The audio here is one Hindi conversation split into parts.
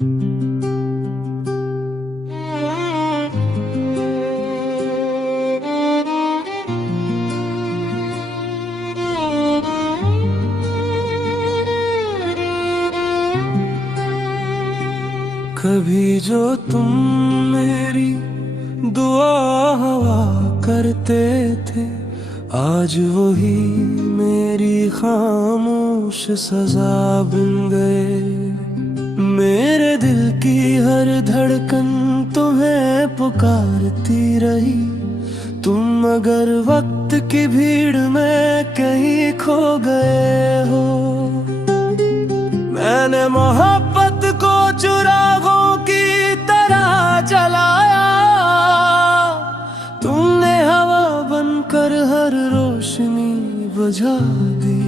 कभी जो तुम मेरी दुआ हवा करते थे, आज वही मेरी खामोश सजा बन गए। मेरे दिल की हर धड़कन तुम्हें पुकारती रही, तुम मगर वक्त की भीड़ में कहीं खो गए हो। मैंने मोहब्बत को चुरागों की तरह जलाया, तुमने हवा बनकर हर रोशनी बुझा दी।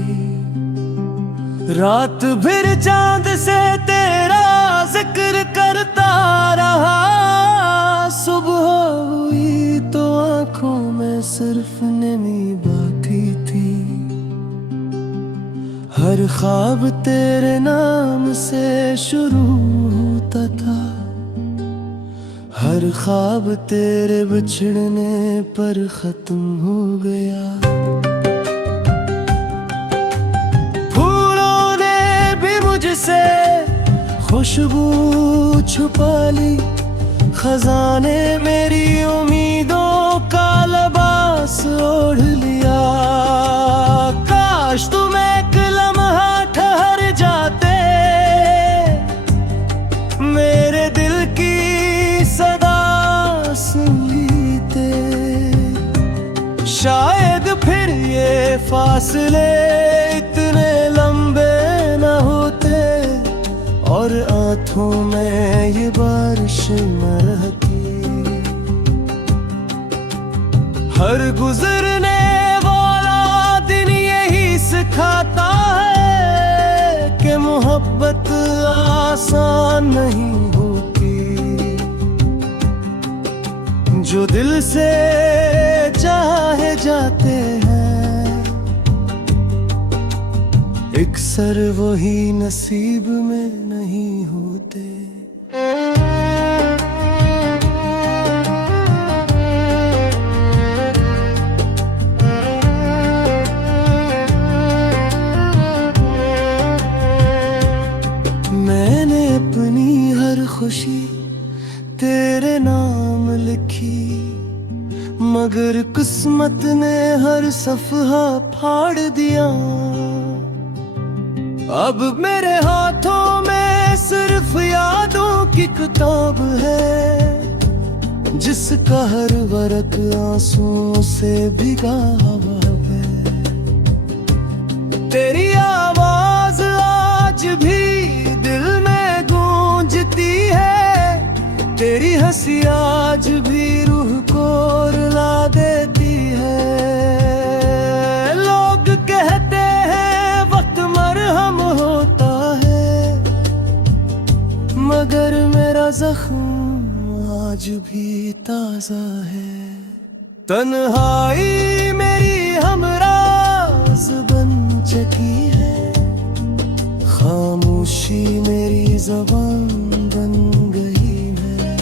रात भर चांद से तेरा जिक्र करता रहा, सुबह हुई तो आंखों में सिर्फ नमी बाकी थी। हर ख्वाब तेरे नाम से शुरू होता था, हर ख्वाब तेरे बिछड़ने पर खत्म हो गया। फूलों ने भी मुझसे खुशबू छुपा ली, खजाने मेरी उम्मीदों का लिबास ओढ़ लिया। काश तुम एक लम्हा ठहर जाते, मेरे दिल की सदा सुन लेते। शायद फिर ये फासले इतने लंबे न होते, और आंखों में ये बारिश न रहती। हर गुजरने वाला दिन यही सिखाता है कि मोहब्बत आसान नहीं होती। जो दिल से चाहे जाते हैं, अक्सर वही नसीब में नहीं होते। मैंने अपनी हर खुशी तेरे नाम लिखी, मगर किस्मत ने हर सफ़हा फाड़ दिया। अब मेरे हाथों में सिर्फ यादों की किताब है, जिसका हर वर्क आंसुओं से भीगा हुआ है। तेरी आवाज आज भी दिल में गूंजती है, तेरी हंसी आज भी रूह को रुला देती है। लोग कहते हैं वक्त मरहम होता है, मगर मेरा जख्म आज भी ताजा है। तन्हाई मेरी हमराज बन चुकी है, खामोशी मेरी ज़बान बन गई है।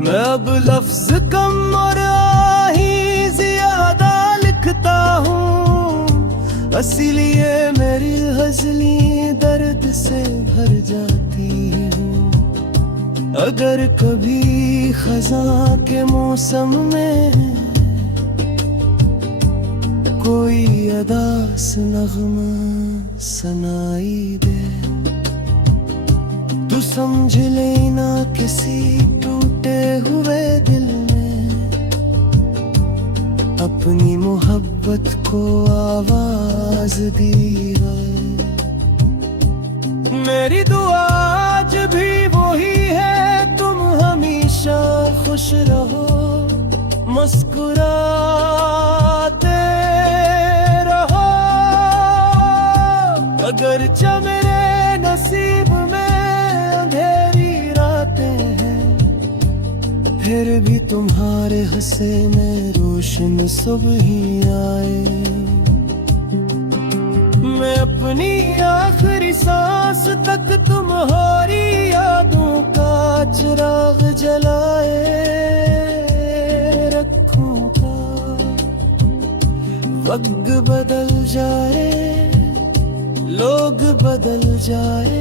मैं अब लफ्ज कम और आही ज़्यादा लिखता हूँ, इसीलिए मेरी गज़लें दर्द से भर जाती हूँ। अगर कभी खज़ां के मौसम में कोई अदास नग़मा सुनाई दे, तू समझ लेना किसी टूटे हुए दिल में अपनी मोहब्बत को आवाज दी है। मेरी दुआ आज भी वही है, तुम हमेशा खुश रहो, मुस्कुराते रहो। अगरचे मेरे नसीब में अंधेरी रातें हैं, फिर भी तुम्हारे हंसे में रोशन सुबह ही आए। मैं अपनी आखिरी सांस तक तुम्हारी वक्त बदल जाए, लोग बदल जाए,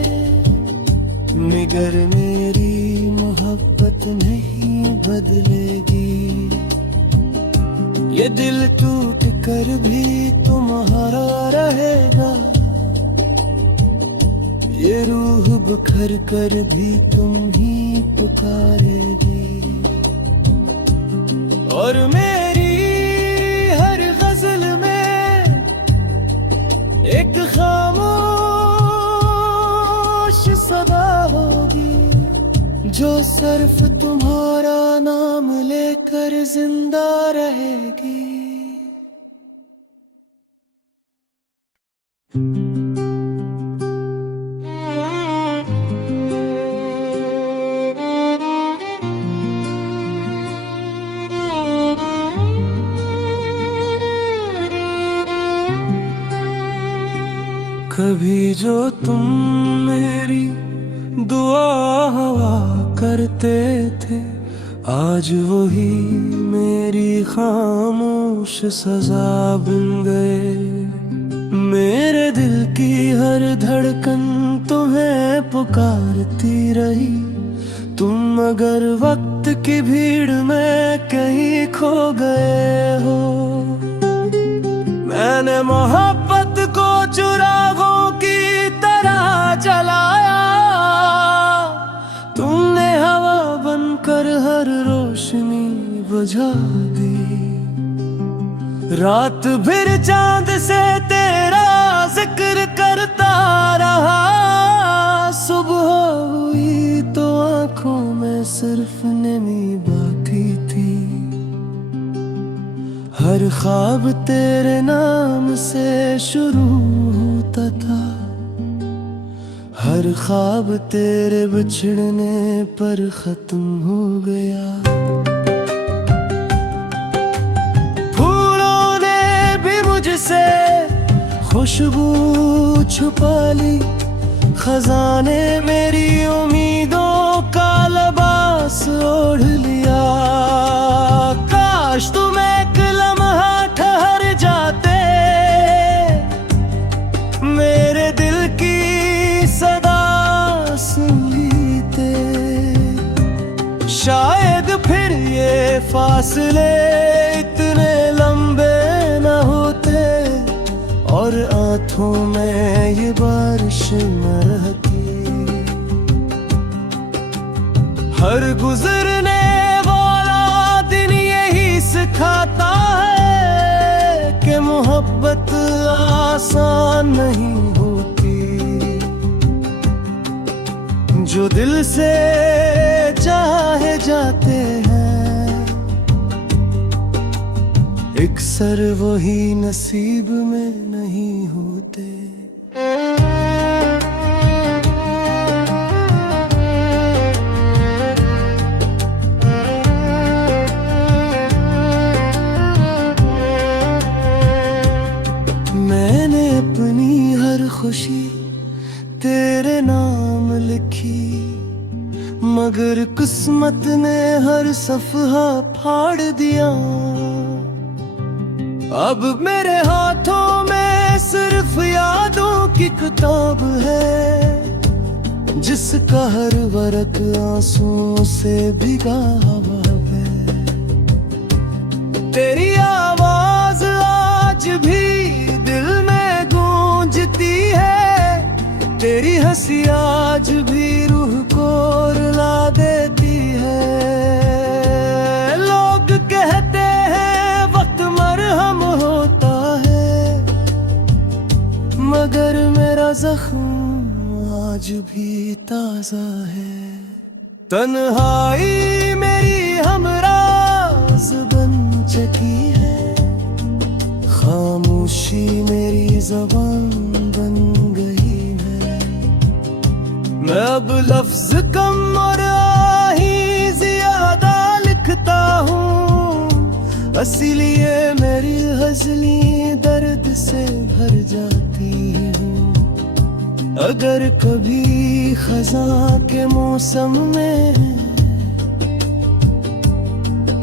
मगर मेरी मोहब्बत नहीं बदलेगी। ये दिल टूट कर भी तुम्हारा रहेगा, ये रूह बिखर कर भी तुम ही पुकारेगी। और मेरी हर गजल में एक खामोश सदा होगी, जो सिर्फ तुम्हारा नाम लेकर जिंदा रहेगी। कभी जो तुम मेरी दुआ हवा करते थे, आज वही मेरी खामोश सजा बन गए। मेरे दिल की हर धड़कन तुम्हें पुकारती रही, तुम मगर वक्त की भीड़ में कहीं खो गए हो। मैंने मोहब्बत को चुरागों की तरह जलाया, तुमने हवा बनकर हर रोशनी बुझा दी। रात भर चांद से तेरा जिक्र करता रहा, सुबह हुई तो आंखों में सिर्फ नमी बाकी थी। हर ख्वाब तेरे नाम से शुरू होता था, हर ख्वाब तेरे बिछड़ने पर खत्म हो गया। फूलों ने भी मुझसे खुशबू छुपा ली, खजाने मेरी उम्मीदों का लिबास ओढ़ लिया। काश तुम एक लम्हा ठहर जाते, मेरे दिल की सदा सुन लेते। शायद फिर ये फासले इतने लंबे न होते, और आंखों में ये बारिश न रहती। हर गुजरने वाला दिन यही सिखाता है कि मोहब्बत आसान नहीं होती। जो दिल से चाहे जाते हैं, अक्सर वही नसीब में नहीं होते। मैंने अपनी हर खुशी तेरे नाम लिखी, मगर किस्मत ने हर सफ़हा फाड़ दिया। अब मेरे हाथों में सिर्फ यादों की किताब है, जिसका हर वर्क आंसुओं से भीगा हुआ है। तेरी आवाज आज भी दिल में गूंजती है, तेरी हंसी आज भी रूह को रुला देती है। लोग कहते हैं वक्त मरहम होता है, मगर मेरा जख्म आज भी ताजा है। तन्हाई मेरी हमराज बन चुकी है, खामोशी मेरी ज़बान बन गई है। मैं अब लफ्ज कम और आही ज्यादा लिखता हूँ, इसीलिए मेरी गज़लें दर्द से भर जाती हूँ। अगर कभी खज़ां के मौसम में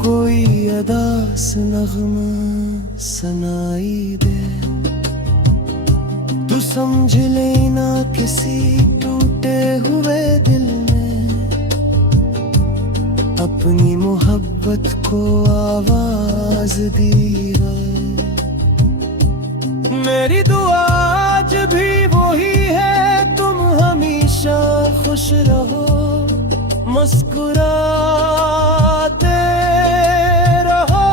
कोई अदास नग़मा सुनाई दे। तू समझ लेना किसी टूटे हुए दिल में अपनी मोहब्बत को आवाज दी है। मेरी दुआ आज भी वही है, तुम हमेशा खुश रहो, मुस्कुराते रहो।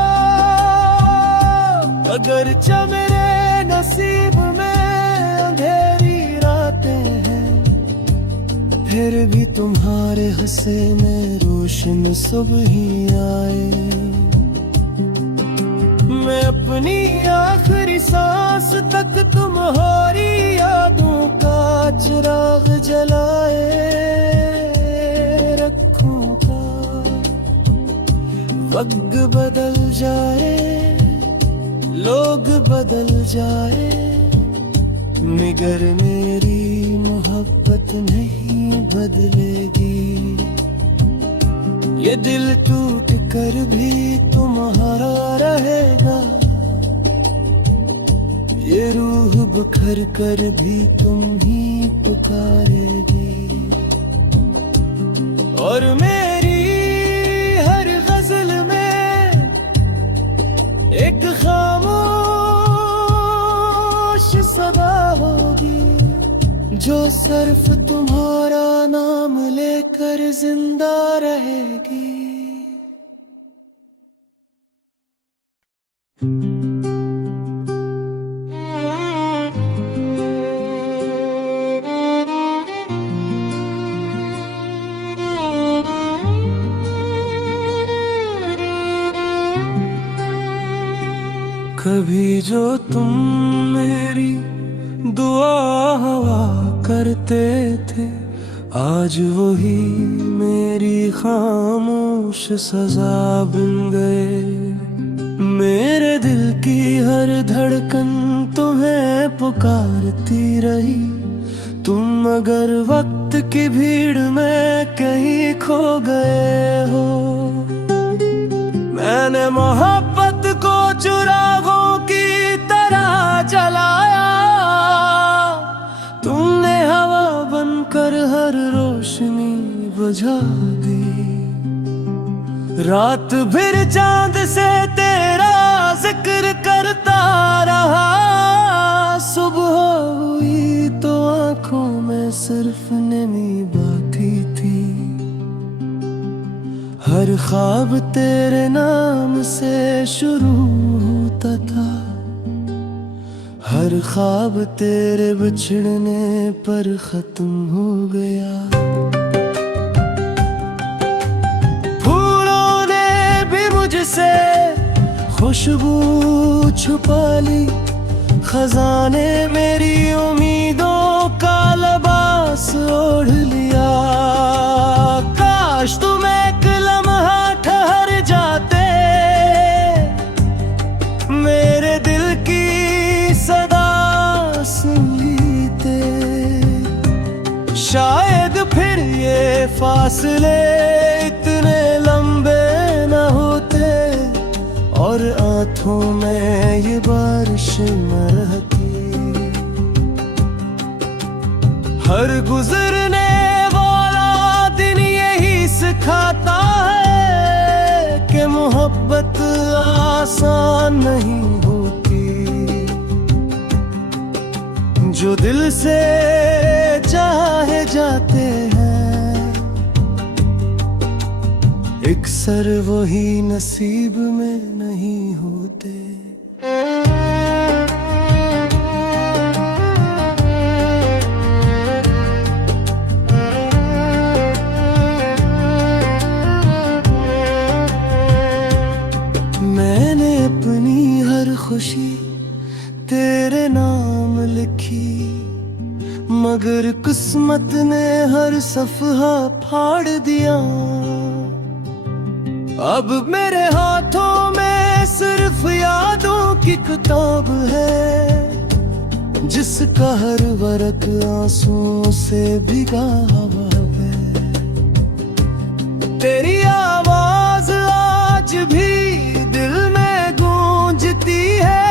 अगर मेरे नसीब में अंधेरी रातें हैं, फिर भी तुम्हारे हंसे में रोशन सुबह ही आए। मैं अपनी आखिरी सांस तक तुम्हारी यादों का चिराग जलाए रखूंगा। वक्त बदल जाए, लोग बदल जाए, मगर मेरी मोहब्बत नहीं बदलेगी। ये दिल टूट कर भी तुम्हारा रहेगा, ये रूह बिखर कर भी तुम ही पुकारेगी। और मेरी हर गजल में एक खामोश सदा होगी, जो सिर्फ तुम्हारा नाम लेकर जिंदा रहेगी। कभी जो तुम मेरी दुआ हवा करते थे, आज वही मेरी खामोश सजा बन गए। मेरे दिल की हर धड़कन तुम्हें पुकारती रही, तुम अगर वक्त की भीड़ में कहीं खो गए हो। मैंने मोहब्बत को चुरागों की तरह जलाया, तुमने हवा बनकर हर रोशनी बुझा दी। रात भर चांद से तेरा जिक्र करता रहा, सुबह हुई तो आंखों में सिर्फ नमी बाकी थी। हर ख्वाब तेरे नाम से शुरू होता था, हर ख्वाब तेरे बिछड़ने पर खत्म हो गया। फूलों ने भी मुझसे खुशबू छुपा ली, खजाने मेरी उम्मीदों का लिबास ओढ़ लिया। काश तुम एक लम्हा ठहर जाते, मेरे दिल की सदा सुन लेते। शायद फिर ये फासले इतने लंबे न होते, और आंखों में ये बारिश न रहती। हर गुजरने वाला दिन यही सिखाता है कि मोहब्बत आसान नहीं होती। जो दिल से चाहे जाते हैं, अक्सर वही नसीब में नहीं होते। मैंने अपनी हर खुशी तेरे नाम लिखी, मगर किस्मत ने हर सफ़हा फाड़ दिया। अब मेरे हाथों में सिर्फ यादों की किताब है, जिसका हर वर्क आंसुओं से भिगा हुआ है। तेरी आवाज आज भी दिल में गूंजती है,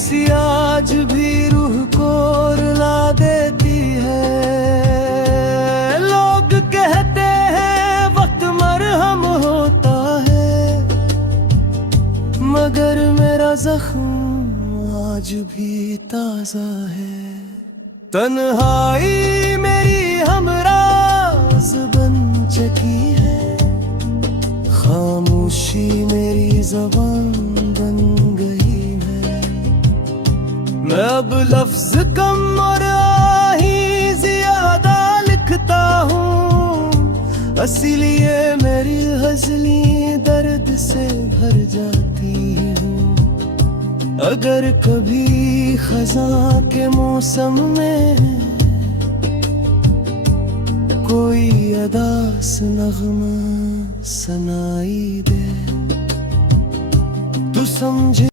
सी आज भी रूह को रुला देती है। लोग कहते हैं वक्त मरहम होता है, मगर मेरा जख्म आज भी ताजा है। तन्हाई मेरी हमराज बन चुकी है, खामोशी मेरी ज़बान बन गई है। मैं अब लफ्ज कम और आही ज्यादा लिखता हूँ, इसीलिए मेरी गज़लें दर्द से भर जाती हूँ। अगर कभी खज़ां के मौसम में कोई अदास नग़मा सुनाई दे, तू समझे